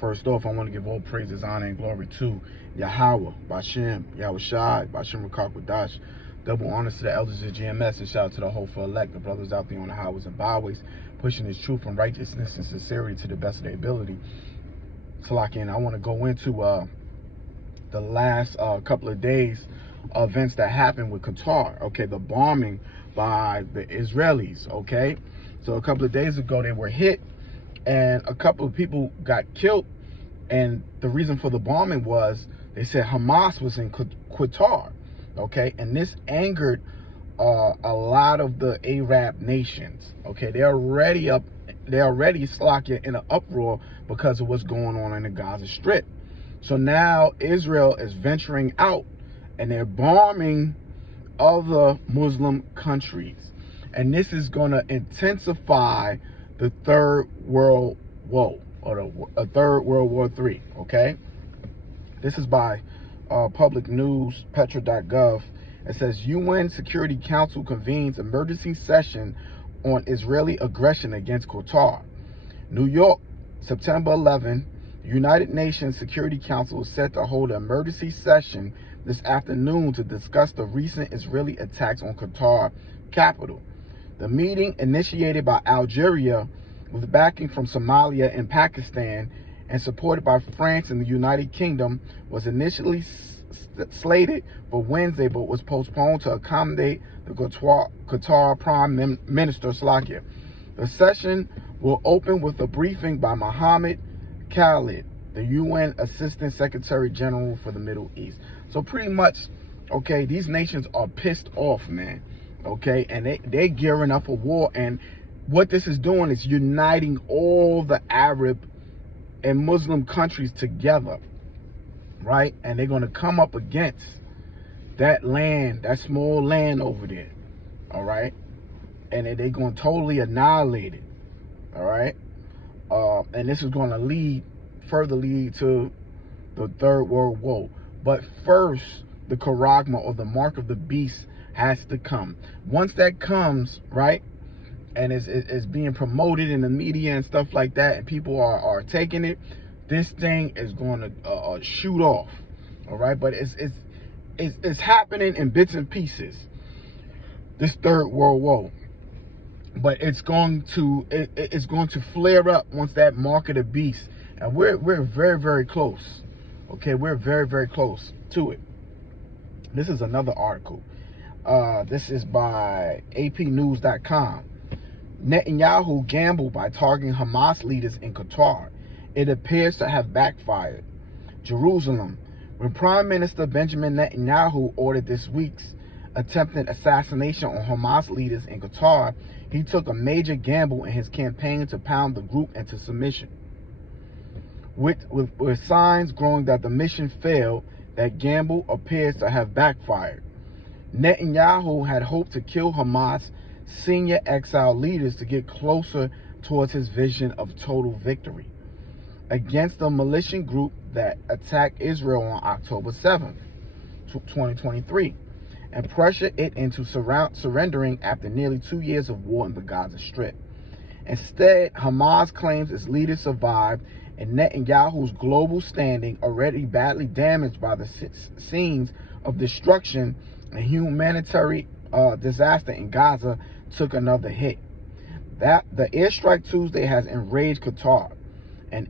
First off, I want to give all praises, honor, and glory to Yahweh, Bashem, Yahweh Shai, Bashem Rakakwadash. Double honors to the elders of GMS, and shout out to the hopeful elect, the brothers out there on the highways and byways, pushing his truth and righteousness and sincerity to the best of their ability. Salakin, I want to go into the last couple of days events that happened with Qatar. Okay, the bombing by the Israelis. Okay, so a couple of days ago they were hit, and a couple of people got killed. And the reason for the bombing was they said Hamas was in Qatar. Okay, and this angered a lot of the Arab nations. Okay, they're already Slakia in an uproar because of what's going on in the Gaza Strip. So now Israel is venturing out and they're bombing other Muslim countries, and this is going to intensify the Third World War, or the Third World War III. Okay, this is by Public News, Petra.gov. It says UN Security Council convenes emergency session on Israeli aggression against Qatar. New York, September 11. United Nations Security Council is set to hold an emergency session this afternoon to discuss the recent Israeli attacks on Qatar capital. The meeting, initiated by Algeria with backing from Somalia and Pakistan and supported by France and the United Kingdom, was initially slated for Wednesday but was postponed to accommodate the Qatar Prime Minister Slakia. The session will open with a briefing by Mohammed Khalid, the UN Assistant Secretary General for the Middle East. So pretty much, okay, these nations are pissed off, man. Okay, and they're gearing up for war. And what this is doing is uniting all the Arab and Muslim countries together, right? And they're going to come up against that land, that small land over there, all right? And they're going to totally annihilate it, all right? And this is going to further lead to the Third World War. But first, the charagma, or the mark of the beast, has to come. Once that comes, right, and is being promoted in the media and stuff like that, and people are taking it, this thing is going to shoot off, all right? But it's happening in bits and pieces, this Third World War. But it's going to flare up once that mark of the beast, and we're very, very close. Okay, we're very, very close to it. This is another article. This is by APnews.com. Netanyahu gambled by targeting Hamas leaders in Qatar. It appears to have backfired. Jerusalem. When Prime Minister Benjamin Netanyahu ordered this week's attempted assassination on Hamas leaders in Qatar, he took a major gamble in his campaign to pound the group into submission. With signs growing that the mission failed, that gamble appears to have backfired. Netanyahu had hoped to kill Hamas senior exile leaders to get closer towards his vision of total victory against the militant group that attacked Israel on October 7th, 2023, and pressure it into surrendering after nearly 2 years of war in the Gaza Strip. Instead, Hamas claims its leaders survived, and Netanyahu's global standing, already badly damaged by the scenes of destruction and humanitarian disaster in Gaza, took another hit. The airstrike Tuesday has enraged Qatar, an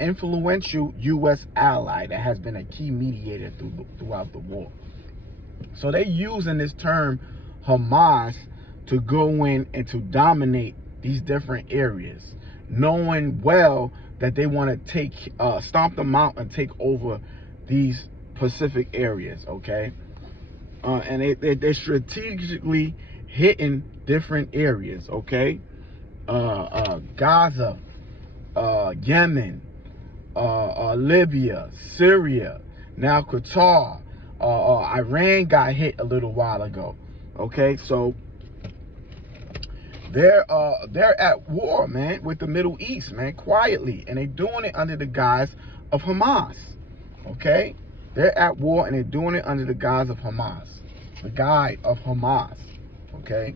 influential U.S. ally that has been a key mediator throughout the war. So they're using this term Hamas to go in and to dominate these different areas, knowing well that they want to stomp them out and take over these Pacific areas, okay? And they're strategically hitting different areas, okay? Gaza, Yemen, Libya, Syria, now Qatar, Iran got hit a little while ago, okay? So they're at war, man, with the Middle East, man, quietly, and they're doing it under the guise of Hamas, okay? They're at war and they're doing it under the guise of Hamas, okay?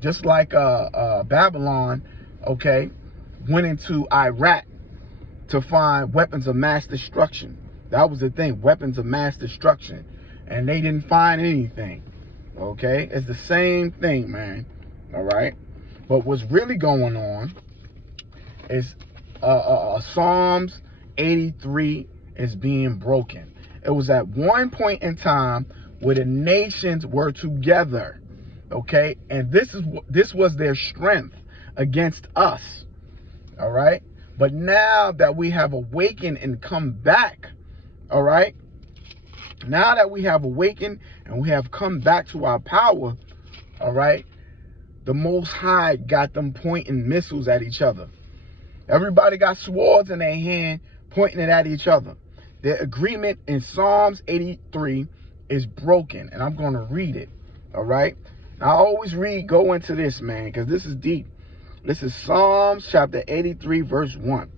Just like Babylon, okay, went into Iraq to find weapons of mass destruction. That was the thing, weapons of mass destruction. And they didn't find anything. Okay? It's the same thing, man. All right? But what's really going on is Psalms 83 is being broken. It was at one point in time where the nations were together. Okay? And this was their strength against us. All right? But now that we have awakened and come back, all right? Now that we have awakened and we have come back to our power, all right? The Most High got them pointing missiles at each other. Everybody got swords in their hand pointing it at each other. The agreement in Psalms 83 is broken, and I'm going to read it, all right? Now, I always go into this, man, because this is deep. This is Psalms chapter 83, verse 1.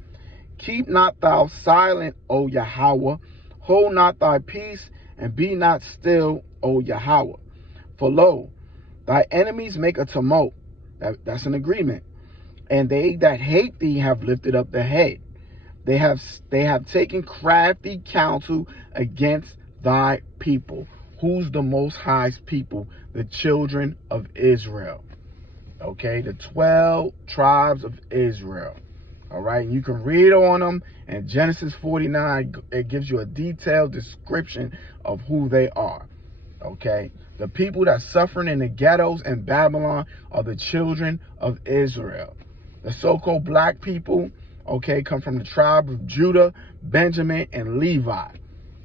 Keep not thou silent, O Yahweh. Hold not thy peace, and be not still, O Yahweh. For lo, thy enemies make a tumult. That's an agreement. And they that hate thee have lifted up the head. They have taken crafty counsel against thy people. Who's the Most High's people? The children of Israel. Okay, the 12 tribes of Israel. All right, and you can read on them in Genesis 49. It gives you a detailed description of who they are. Okay, the people that suffering in the ghettos in Babylon are the children of Israel. The so-called black people, okay, come from the tribe of Judah, Benjamin, and Levi.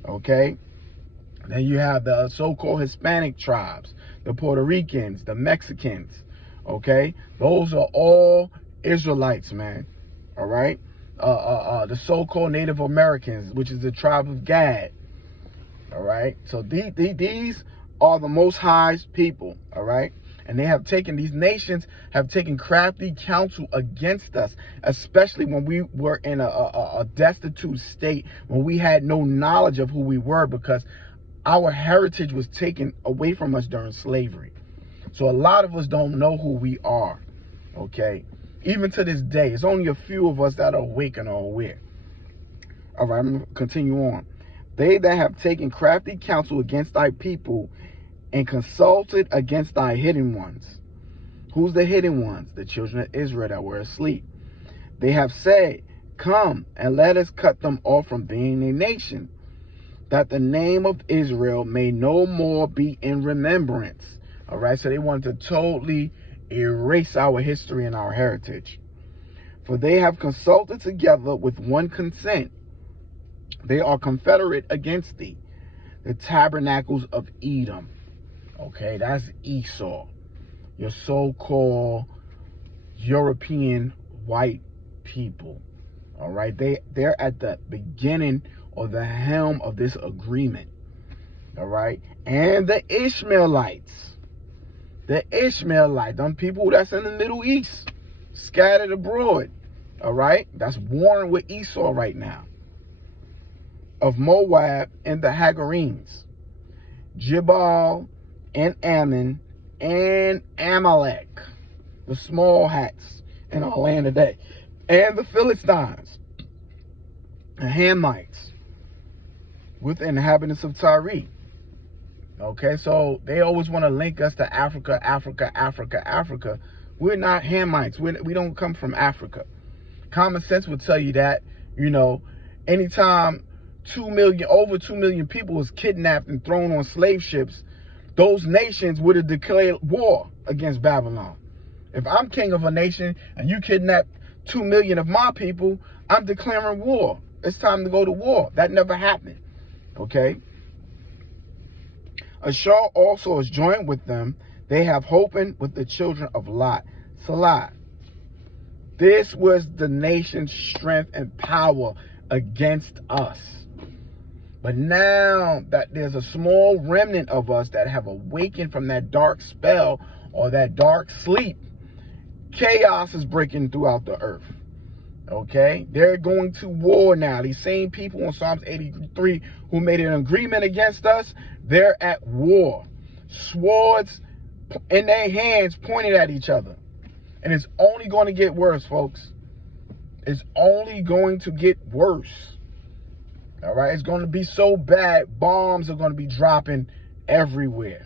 Okay, then you have the so-called Hispanic tribes, the Puerto Ricans, the Mexicans. Okay, those are all Israelites, man. All right, the so-called Native Americans, which is the tribe of Gad. All right, so these are the Most High's people. All right, and they have taken, these nations have taken crafty counsel against us, especially when we were in a destitute state, when we had no knowledge of who we were, because our heritage was taken away from us during slavery. So a lot of us don't know who we are, okay? Even to this day, it's only a few of us that are awake and are aware. All right, I'm going to continue on. They that have taken crafty counsel against thy people and consulted against thy hidden ones. Who's the hidden ones? The children of Israel that were asleep. They have said, come and let us cut them off from being a nation, that the name of Israel may no more be in remembrance. All right, so they wanted to totally erase our history and our heritage. For they have consulted together with one consent. They are confederate against thee, the tabernacles of Edom. Okay, that's Esau, your so-called European white people. All right, they're at the beginning or the helm of this agreement. All right, and the Ishmaelites. The Ishmaelites, them people that's in the Middle East, scattered abroad, all right? That's warring with Esau right now. Of Moab and the Hagarenes, Jebal and Ammon and Amalek, the small hats in our land today, and the Philistines, the Hamites, with the inhabitants of Tyre. Okay, so they always want to link us to Africa, Africa, Africa, Africa. We're not Hamites. We don't come from Africa. Common sense would tell you that, you know, anytime over 2 million people was kidnapped and thrown on slave ships, those nations would have declared war against Babylon. If I'm king of a nation and you kidnap 2 million of my people, I'm declaring war. It's time to go to war. That never happened. Okay. Ashur also is joined with them. They have holpen with the children of Lot. Salah. This was the nation's strength and power against us. But now that there's a small remnant of us that have awakened from that dark spell or that dark sleep, chaos is breaking throughout the earth. Okay, they're going to war now. These same people in Psalms 83 who made an agreement against us, they're at war. Swords in their hands pointed at each other. And it's only going to get worse, folks. It's only going to get worse. All right, it's going to be so bad. Bombs are going to be dropping everywhere,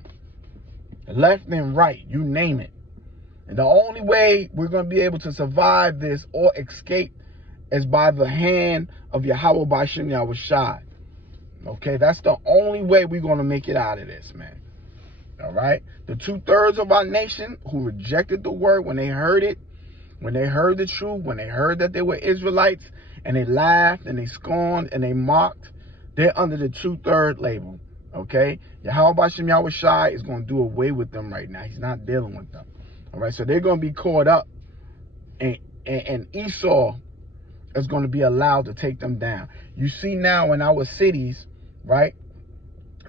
left and right, you name it. And the only way we're going to be able to survive this or escape is by the hand of Yahweh Bashim Yahushai. Okay, that's the only way we're going to make it out of this, man. All right, the 2/3 of our nation who rejected the word when they heard it, when they heard the truth, when they heard that they were Israelites, and they laughed and they scorned and they mocked, they're under the 2/3 label. Okay, Yahweh Bashim Yahushai is going to do away with them right now. He's not dealing with them. All right, so they're going to be caught up, and Esau is going to be allowed to take them down. You see now in our cities, right?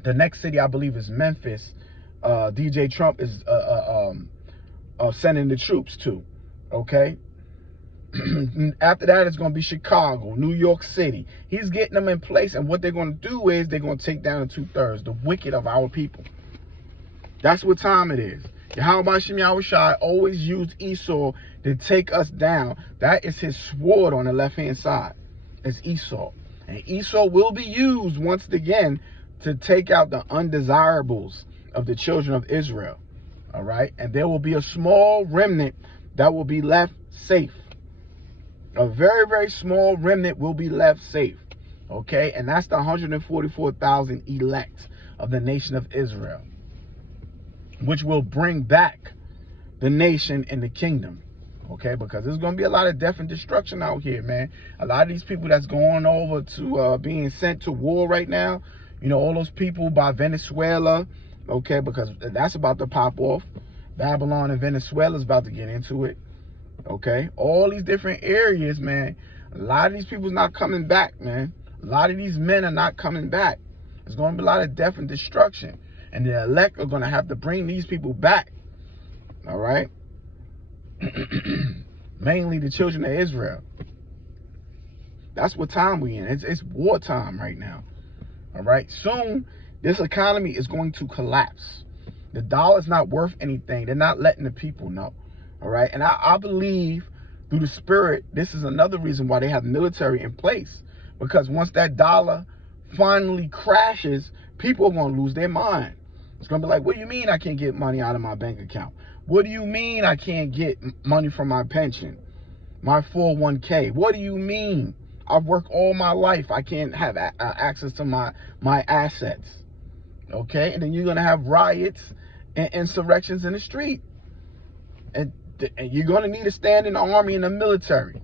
The next city I believe is Memphis. DJ Trump is sending the troops to. Okay. After that, it's going to be Chicago, New York City. He's getting them in place, and what they're going to do is they're going to take down the 2/3, the wicked of our people. That's what time it is. Yahweh Bashim Yahushai always used Esau to take us down. That is his sword on the left-hand side. It's Esau. And Esau will be used once again to take out the undesirables of the children of Israel. All right? And there will be a small remnant that will be left safe. A very, very small remnant will be left safe. Okay? And that's the 144,000 elect of the nation of Israel, which will bring back the nation and the kingdom. Okay, because there's going to be a lot of death and destruction out here, man. A lot of these people that's going over to being sent to war right now, you know, all those people by Venezuela, okay, because that's about to pop off. Babylon and Venezuela is about to get into it. Okay, all these different areas, man. A lot of these people's not coming back, man. A lot of these men are not coming back. There's going to be a lot of death and destruction. And the elect are going to have to bring these people back. All right. Mainly the children of Israel. That's what time we in. It's wartime right now. All right. Soon, this economy is going to collapse. The dollar's not worth anything. They're not letting the people know. All right. And I believe through the spirit, this is another reason why they have military in place. Because once that dollar finally crashes, people are going to lose their mind. It's going to be like, what do you mean I can't get money out of my bank account? What do you mean I can't get money from my pension, my 401k? What do you mean? I've worked all my life. I can't have access to my assets. Okay? And then you're going to have riots and insurrections in the street. And you're going to need a standing army and a military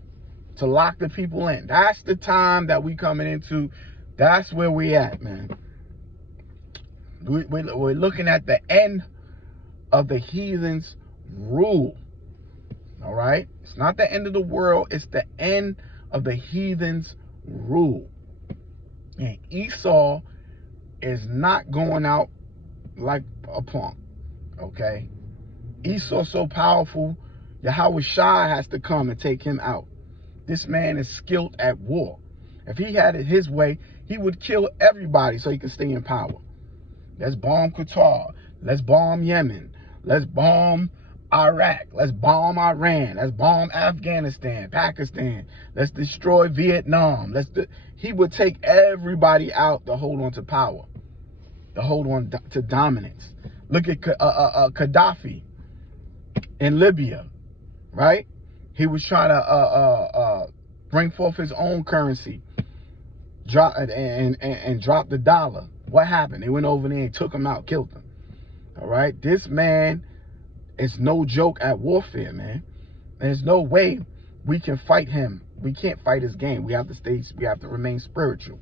to lock the people in. That's the time that we coming into. That's where we at, man. We're looking at the end of the heathens' rule. All right? It's not the end of the world. It's the end of the heathens' rule. And Esau is not going out like a punk. Okay? Esau's so powerful, Yahweh Shai has to come and take him out. This man is skilled at war. If he had it his way, he would kill everybody so he could stay in power. Let's bomb Qatar. Let's bomb Yemen. Let's bomb Iraq. Let's bomb Iran. Let's bomb Afghanistan, Pakistan. Let's destroy Vietnam. He would take everybody out to hold on to power, to hold on to dominance. Look at Gaddafi in Libya, right? He was trying to bring forth his own currency, drop the dollar. What happened? They went over there and took him out, killed him. All right, this man is no joke at warfare, man. There's no way we can fight him. We can't fight his game. We have to remain spiritual.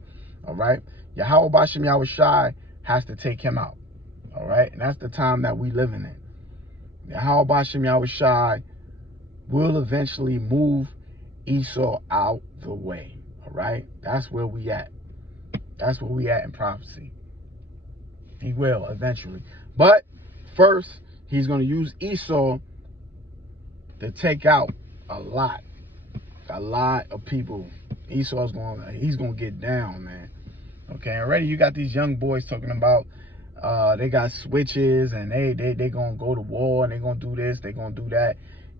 All right, Yahweh Bashim Yahushai has to take him out. All right, and that's the time that we living in. Yahweh Bashim Yahushai will eventually move Esau out the way. All right, that's where we at. That's where we at in prophecy. He will eventually. But first, he's going to use Esau to take out a lot of people. He's going to get down, man. Okay, already you got these young boys talking about they got switches and they going to go to war and they going to do this, they going to do that.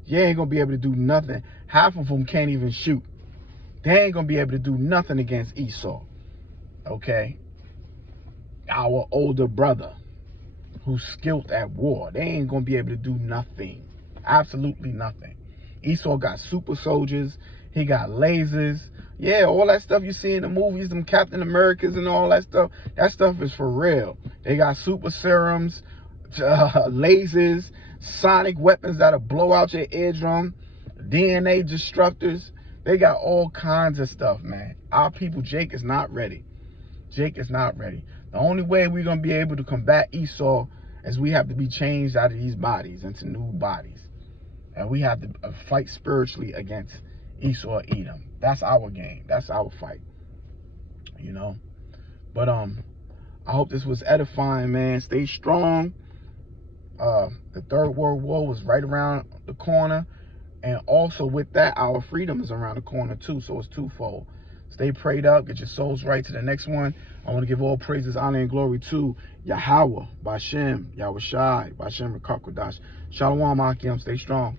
You ain't going to be able to do nothing. Half of them can't even shoot. They ain't gonna be able to do nothing against Esau. Okay? Our older brother who's skilled at war. They ain't gonna be able to do nothing. Absolutely nothing. Esau got super soldiers. He got lasers. Yeah, all that stuff you see in the movies, them Captain Americas and all that stuff is for real. They got super serums, lasers, sonic weapons that'll blow out your eardrum, DNA destructors. They got all kinds of stuff, man. Our people, Jake is not ready. Jake is not ready. The only way we're going to be able to combat Esau is we have to be changed out of these bodies into new bodies. And we have to fight spiritually against Esau, Edom. That's our game. That's our fight. You know? But I hope this was edifying, man. Stay strong. The Third World War was right around the corner. And also with that, our freedom is around the corner too. So it's twofold. Stay prayed up. Get your souls right to the next one. I want to give all praises, honor, and glory to Yahweh, Bashem, Yahweh Shai, Bashem, Rakakwadash. Shalom, Akim. Stay strong.